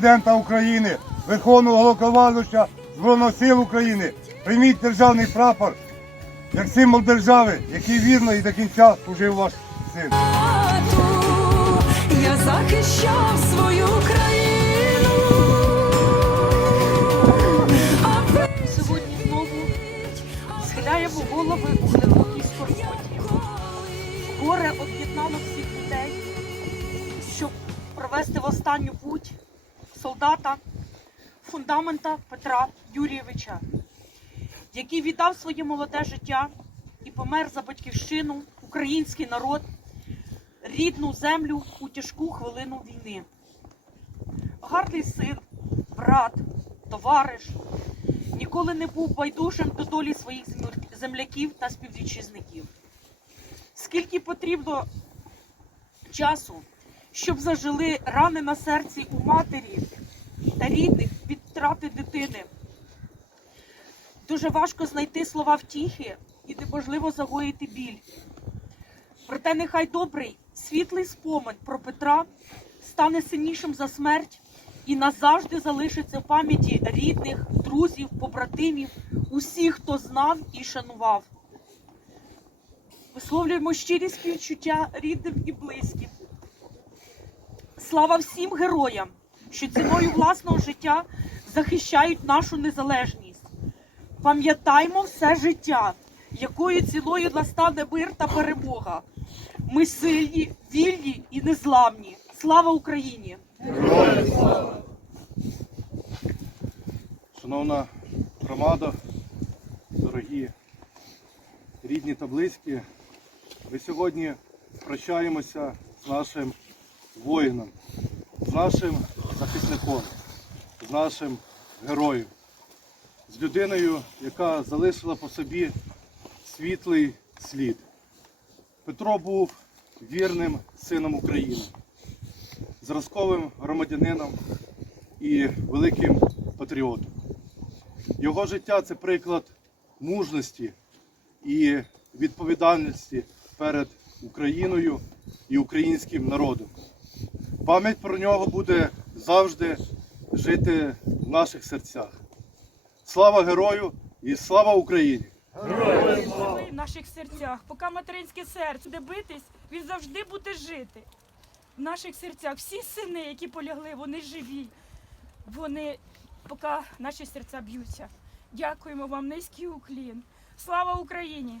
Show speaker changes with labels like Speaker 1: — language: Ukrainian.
Speaker 1: президента України, Верховного Головнокомандуюча Збройних сил України прийміть державний прапор як символ держави, який вірно і до кінця служив ваш син.
Speaker 2: Я захищав свою країну.
Speaker 3: Сьогодні знову схиляємо голови у глибокій скорботі. Горе об'єднало всіх людей, щоб провести в останню путь солдата фундамента Петра Юрійовича, який віддав своє молоде життя і помер за батьківщину, український народ, рідну землю у тяжку хвилину війни. Гарний син, брат, товариш, ніколи не був байдужим до долі своїх земляків та співвітчизників. Скільки потрібно часу, щоб зажили рани на серці у матері та рідних від втрати дитини. Дуже важко знайти слова втіхи і неможливо загоїти біль. Проте нехай добрий, світлий спомин про Петра стане сильнішим за смерть і назавжди залишиться в пам'яті рідних, друзів, побратимів, усіх, хто знав і шанував. Висловлюємо щирі співчуття рідним і близьким. Слава всім героям, що ціною власного життя захищають нашу незалежність. Пам'ятаймо все життя, якою ціною настане мир та перемога. Ми сильні, вільні і незламні. Слава Україні!
Speaker 4: Шановна громада, дорогі рідні та близькі, ми сьогодні прощаємося з нашим воїном, з нашим захисником, з нашим героєм, з людиною, яка залишила по собі світлий слід. Петро був вірним сином України, зразковим громадянином і великим патріотом. Його життя це приклад мужності і відповідальності перед Україною і українським народом. Пам'ять про нього буде завжди жити в наших серцях. Слава герою і слава Україні!
Speaker 5: в наших серцях. Поки материнське серце буде битись, він завжди буде жити. В наших серцях всі сини, які полягли, вони живі. Вони поки наші серця б'ються. Дякуємо вам, низький уклін. Слава Україні!